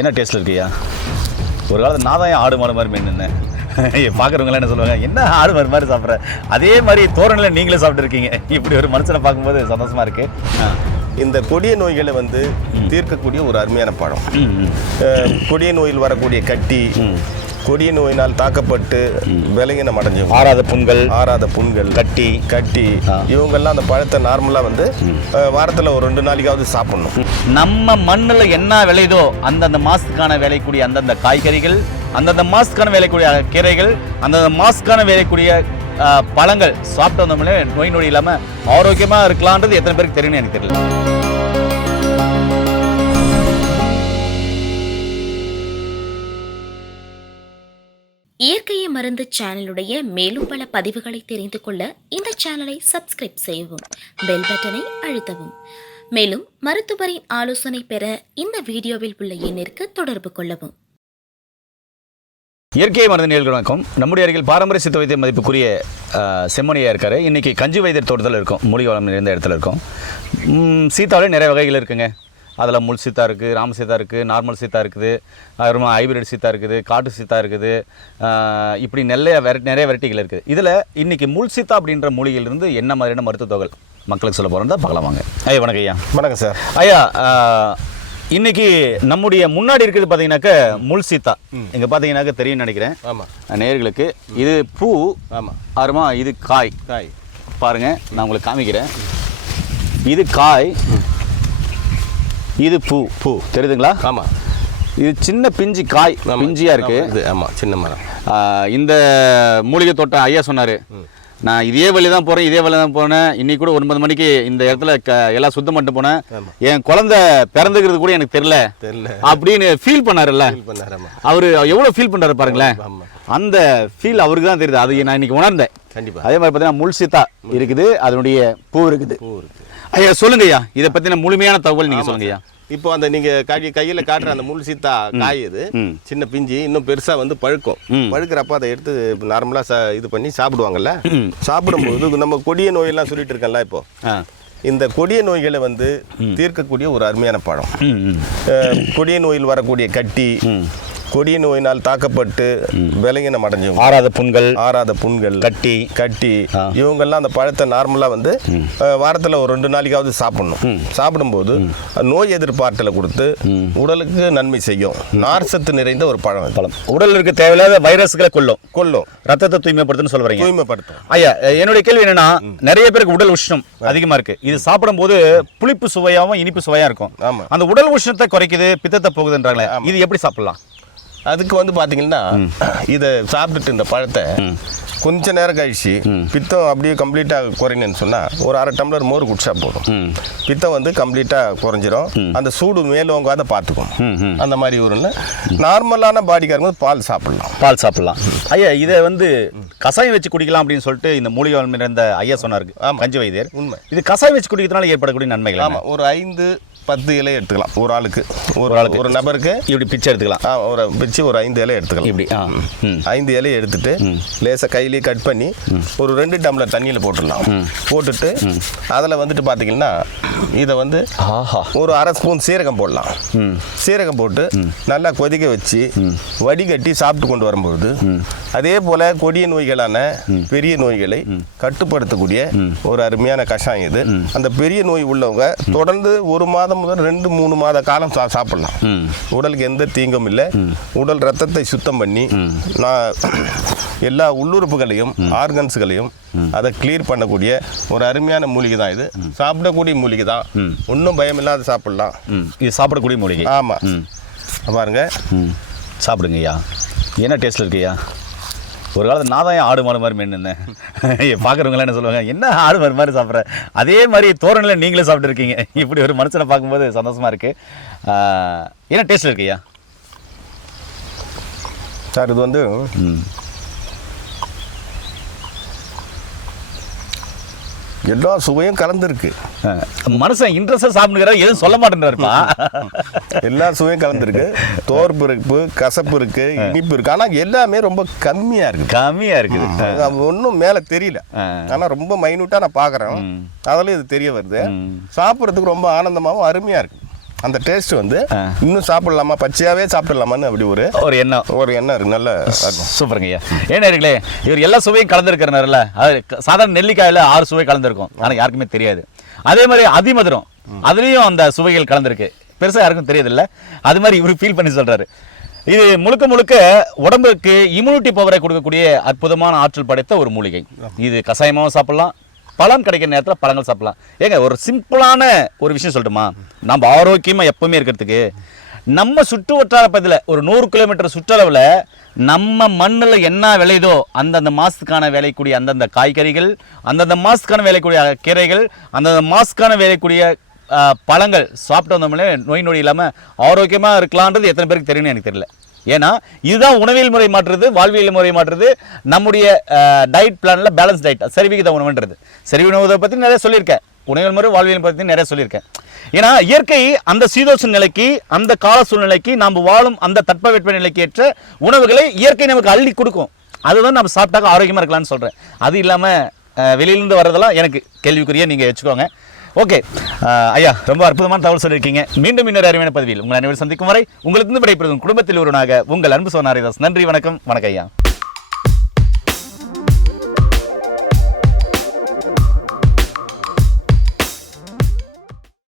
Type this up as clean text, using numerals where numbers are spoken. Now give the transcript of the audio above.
என்ன டேஸ்ட்டில் இருக்கியா? ஒரு காலத்தில் நான் தான் ஆடு மாடு மாதிரி மென்னு பார்க்குறவங்களாம் என்ன சொல்லுவாங்க, என்ன ஆடு மாடு மாதிரி சாப்பிட்ற, அதே மாதிரி தோரணில் நீங்களே சாப்பிட்டுருக்கீங்க. இப்படி ஒரு மனுஷனை பார்க்கும்போது சந்தோஷமாக இருக்குது. இந்த கொடிய நோய்களை தீர்க்கக்கூடிய ஒரு அருமையான பழம். கொடிய நோயில் வரக்கூடிய கட்டி, கொடிய நோயினால் தாக்கப்பட்டு விலங்கினம் அடைஞ்சவங்க, ஆறாத புண்கள், கட்டி இவங்கெல்லாம் அந்த பழத்தை நார்மலாக வாரத்தில் ஒரு 2 நாளைக்காவது சாப்பிடணும். நம்ம மண்ணில் என்ன விளையுதோ அந்தந்த மாதத்துக்கான விளையக்கூடிய அந்தந்த காய்கறிகள், அந்தந்த மாதத்துக்கான விளையக்கூடிய கீரைகள், அந்தந்த மாதத்துக்கான விளையக்கூடிய பழங்கள் சாப்பிட்டு வந்தோம்னா நோய் நொடி இல்லாமல் ஆரோக்கியமாக இருக்கலான்றது எத்தனை பேருக்கு தெரியும்னு எனக்கு தெரியல. இயற்கையை மருந்து சேனலுடைய மேலும் பல பதிவுகளை தெரிந்து கொள்ள இந்த சேனலை சப்ஸ்கிரைப் செய்யவும், பெல் பட்டனை அழுத்தவும். மேலும் மருத்துவரின் ஆலோசனை பெற இந்த வீடியோவில் உள்ள எண்ணிற்கு தொடர்பு கொள்ளவும். இயற்கை மருந்து நேயர்களுக்கு வணக்கம். நம்முடைய அருகில் பாரம்பரிய சித்த வைத்திய மதிப்புக்குரிய செம்மணியாக இருக்கார். இன்றைக்கி கஞ்சி வைத்தியர் தோட்டத்தில் இருக்கும், மூலிகை வளம் நிறைந்த இடத்துல இருக்கும். சீத்தாவிலே நிறைய வகைகள் இருக்குங்க. அதில் முள் சீத்தா இருக்குது, ராம சீத்தா இருக்குது, நார்மல் சீத்தா இருக்குது, அப்புறமா ஹைபிரிட் சீத்தா இருக்குது, காட்டு சீத்தா இருக்குது. இப்படி நிறைய வெரைட்டிகள் இருக்குது. இதில் இன்றைக்கி முள் சீத்தா அப்படின்ற மூலிகையிலிருந்து என்ன மாதிரியான மருத்துவ தொகை மக்களுக்கு சொல்ல போகிறோம் தான் பார்க்கலாம் வாங்க. ஐயா வணக்கம். ஐயா வணக்கம் சார். ஐயா, இன்னைக்கு நம்முடைய முன்னாடி இருக்குது பார்த்தீங்கன்னாக்க முள் சீத்தா. இங்கே பார்த்தீங்கன்னாக்க தெரியும் நினைக்கிறேன். ஆமாம், நேயர்களுக்கு இது பூ. ஆமாம். அப்புறமா இது காய். பாருங்கள், நான் உங்களுக்கு காமிக்கிறேன். இது காய், இது பூ தெரியுதுங்களா? ஆமாம். இது சின்ன பிஞ்சு காய், பிஞ்சியாக இருக்குது. ஆமாம், சின்ன மரம். இந்த மூலிகை தோட்டம் ஐயா சொன்னார், நான் இதே வழி தான் போனேன். இன்னைக்கு கூட 9 மணிக்கு இந்த இடத்துல எல்லாம் சுத்தம் பண்ணிட்டு போனேன். என் குழந்தை பிறந்துக்கிறது கூட எனக்கு தெரியல அப்படின்னு ஃபீல் பண்ணாருல்ல. அவரு எவ்வளோ ஃபீல் பண்ணுறாரு பாருங்களேன். அந்த ஃபீல் அவருக்கு தான் தெரியுது. அது நான் இன்னைக்கு உணர்ந்தேன். கண்டிப்பாக. அதே மாதிரி பார்த்தீங்கன்னா முள் சீத்தா இருக்குது, அதனுடைய பூ இருக்குது. ஐயா சொல்லுங்க ஐயா, இதை பற்றின முழுமையான தகவல் நீங்கள் சொல்லுங்க ஐயா. இப்போ அந்த நீங்கள் கையில் காட்டுற அந்த முள் சீத்தா காய், இது சின்ன பிஞ்சு இன்னும் பெருசாக பழுக்கிறப்ப அதை எடுத்து நார்மலாக இது பண்ணி சாப்பிடுவாங்கல்ல. சாப்பிடும்போது நம்ம கொடிய நோயெல்லாம் சொல்லிட்டு இருக்கோம்ல, இப்போ இந்த கொடிய நோய்களை தீர்க்கக்கூடிய ஒரு அருமையான பழம். கொடிய நோயில் வரக்கூடிய கட்டி, கொடிய நோயினால் தாக்கப்பட்டு விலங்கினம் அடைஞ்சவங்க, ஆறாத புண்கள், கட்டி இவங்கெல்லாம் அந்த பழத்தை நார்மலாக வாரத்தில் ஒரு 2 நாளைக்காவது சாப்பிடணும். சாப்பிடும்போது நோய் எதிர்ப்பாற்றலை கொடுத்து உடலுக்கு நன்மை செய்யும். நார்சத்து நிறைந்த ஒரு பழம். உடல் இருக்க தேவையில்லாத வைரஸ்களை கொல்லும், ரத்தத்தை தூய்மைப்படுத்துன்னு சொல்றீங்க. தூய்மைப்படுத்தும். ஐயா, என்னுடைய கேள்வி என்னன்னா, நிறைய பேருக்கு உடல் உஷ்ணம் அதிகமா இருக்கு. இது சாப்பிடும் போது புளிப்பு சுவையாவும் இனிப்பு சுவையா இருக்கும். அந்த உடல் உஷ்ணத்தை குறைக்குது, பித்தத்தை போகுதுன்றாங்களே, இது எப்படி சாப்பிடலாம்? அதுக்கு பார்த்தீங்கன்னா, இதை சாப்பிட்டுட்டு இந்த பழத்தை கொஞ்ச நேரம் கழிச்சு பித்தம் அப்படியே கம்ப்ளீட்டாக குறையணும்னு சொன்னால் ஒரு 1/2 டம்ளர் மோர் குடிச்சா போதும். பித்தம் கம்ப்ளீட்டாக குறைஞ்சிரும். அந்த சூடு மேலோங்காத பார்த்துக்கும். அந்த மாதிரி ஊரில் நார்மலான பாடிக்காரங்க பால் சாப்பிடலாம். ஐயா, இதை கசாயம் வச்சு குடிக்கலாம் அப்படின்னு சொல்லிட்டு இந்த மூலிகை வளம் நிறைந்த ஐயா சொன்னார், கஞ்சி வைத்தியர். உண்மை. இது கசாயம் வச்சு குடிக்கிறதுனால ஏற்படக்கூடிய நன்மைகள்? ஆமாம், ஒரு 5-10 இலை எடுத்துக்கலாம். ஒரு ஆளுக்கு, ஒரு நபருக்கு இப்படி பிச்சை எடுத்துக்கலாம். ஒரு பிச்சு ஒரு 5 இலை எடுத்துக்கலாம். இப்படி 5 இலை எடுத்துட்டு லேசாக கையிலேயே கட் பண்ணி ஒரு 2 டம்ளர் தண்ணியில் போட்டுட்டு அதில் பார்த்தீங்கன்னா இதை ஒரு 1/2 ஸ்பூன் சீரகம் போடலாம். சீரகம் போட்டு நல்லா கொதிக்க வச்சு வடிகட்டி சாப்பிட்டு கொண்டு வரும்போது அதே போல் கொடிய நோய்களான பெரிய நோய்களை கட்டுப்படுத்தக்கூடிய ஒரு அருமையான கஷாயம் இது. அந்த பெரிய நோய் உள்ளவங்க தொடர்ந்து 1 மாதம் முதல் 2-3 மாத காலம் சாப்பிடலாம். உடலுக்கு எந்த தீங்கும் இல்லை. உடல் ரத்தத்தை சுத்தம் பண்ணி எல்லா உள்ளுறுப்புகளையும் ஆர்கன்ஸ்களையும் அதை கிளியர் பண்ணக்கூடிய ஒரு அருமையான மூலிகை தான் இது. சாப்பிடக்கூடிய மூலிகை தான், ஒன்றும் பயம் இல்லாத சாப்பிடலாம். இது சாப்பிடக்கூடிய மூலிகை. ஆமாம், பாருங்க, சாப்பிடுங்க ஐயா. என்ன டேஸ்ட்டில் இருக்குய்யா? ஒரு காலத்தில் நான் தான் ஆடு மாடு மாதிரி மென்னு பார்க்குறவங்களாம் என்ன சொல்லுவாங்க, என்ன ஆடு மாடு மாதிரி சாப்பிட்ற, அதே மாதிரி தோரணில் நீங்களே சாப்பிட்டுருக்கீங்க. இப்படி ஒரு மனுஷனை பார்க்கும்போது சந்தோஷமாக இருக்குது. என்ன டேஸ்ட்டில் இருக்குய்யா? சார், இது எல்லா சுவையும் கலந்துருக்கு. மனுஷன் இன்ட்ரெஸ்டாக சாப்பிடுங்கிற எதுவும் சொல்ல மாட்டேன்றாருப்பா. எல்லா சுவையும் கலந்துருக்கு. தோற்பு இருக்கு, கசப்பு இருக்கு, இனிப்பு இருக்கு. ஆனால் எல்லாமே ரொம்ப கம்மியாக இருக்குது. ஒன்றும் மேலே தெரியல. ஆனால் ரொம்ப மைனூட்டாக நான் பார்க்குறேன். அதில் இது தெரிய வருது. சாப்பிட்றதுக்கு ரொம்ப ஆனந்தமாகவும் அருமையாக இருக்கு. அந்த டேஸ்ட் வந்து இன்னும் சாப்பிடலாமா, பச்சையாவே சாப்பிடலாமான்னு அப்படி ஒரு எண்ணம் இருக்கு. நல்லா இருக்கும். சூப்பருங்க ஐயா. ஏன்னா இருக்கலே இவர் எல்லா சுவையும் கலந்துருக்கிறனால, அது சாதாரண நெல்லிக்காயில 6 சுவை கலந்துருக்கும், ஆனால் யாருக்குமே தெரியாது. அதே மாதிரி அதிமதுரம், அதுலேயும் அந்த சுவைகள் கலந்துருக்கு, பெருசாக யாருக்கும் தெரியாதுல்ல. அது மாதிரி இவர் ஃபீல் பண்ணி சொல்கிறாரு. இது முழுக்க உடம்புக்கு இம்யூனிட்டி பவரை கொடுக்கக்கூடிய அற்புதமான ஆற்றல் படைத்த ஒரு மூலிகை. இது கஷாயமாகவும் சாப்பிடலாம், பழம் கிடைக்கிற நேரத்தில் பழங்கள் சாப்பிடலாம். ஏங்க ஒரு சிம்பிளான ஒரு விஷயம் சொல்லட்டுமா? நம்ம ஆரோக்கியமாக எப்பவுமே இருக்கிறதுக்கு நம்ம சுற்று வட்டார பகுதியில் ஒரு 100 கிலோமீட்டர் சுற்றளவில் நம்ம மண்ணில் என்ன விளையுதோ அந்தந்த மாதத்துக்கான விளையக்கூடிய அந்தந்த காய்கறிகள், அந்தந்த மாதத்துக்கான விளையக்கூடிய கீரைகள், அந்தந்த மாதத்துக்கான விளையக்கூடிய பழங்கள் சாப்பிட்டு வந்தோம்னா நோய் நொடி இல்லாமல் ஆரோக்கியமாக இருக்கலான்றது எத்தனை பேருக்கு தெரியும்னு எனக்கு தெரியல. ஏன்னா இதுதான் உணவியல் முறை மாற்றுறது, வாழ்வியல் முறை மாற்றுறது, நம்முடைய டயட் பிளானில் பேலன்ஸ் டயட், சரிவிகித உணவுன்றது. சரிவிகித உணவை பற்றி நிறைய சொல்லியிருக்கேன், உணவியல் முறை வாழ்வியல் பற்றி நிறைய சொல்லியிருக்கேன். ஏன்னா இயற்கை அந்த சீதோஷ நிலைக்கு, அந்த கால சூழ்நிலைக்கு, நாம் வாழும் அந்த தட்பவெட்ப நிலைக்கு ஏற்ற உணவுகளை இயற்கை நமக்கு அள்ளி கொடுக்கும். அதுதான் நம்ம சாப்பிட்டாக்க ஆரோக்கியமாக இருக்கலாம்னு சொல்கிறேன். அது இல்லாமல் வெளியிலேருந்து வர்றதெல்லாம் எனக்கு கேள்விக்குரிய நீங்கள் வச்சுக்கோங்க. ஓகே ஐயா, ரொம்ப அற்புதமான தகவல் சொல்லியிருக்கீங்க. மீண்டும் இன்னொரு அருமையான பதிவில் உங்கள் அனைவரும் சந்திக்கும் வரை உங்களுக்கு விடைபெறும் குடும்பத்தில் ஒருவனாக உங்கள் அன்பு சோனாரிதாஸ். நன்றி, வணக்கம். வணக்கம் ஐயா.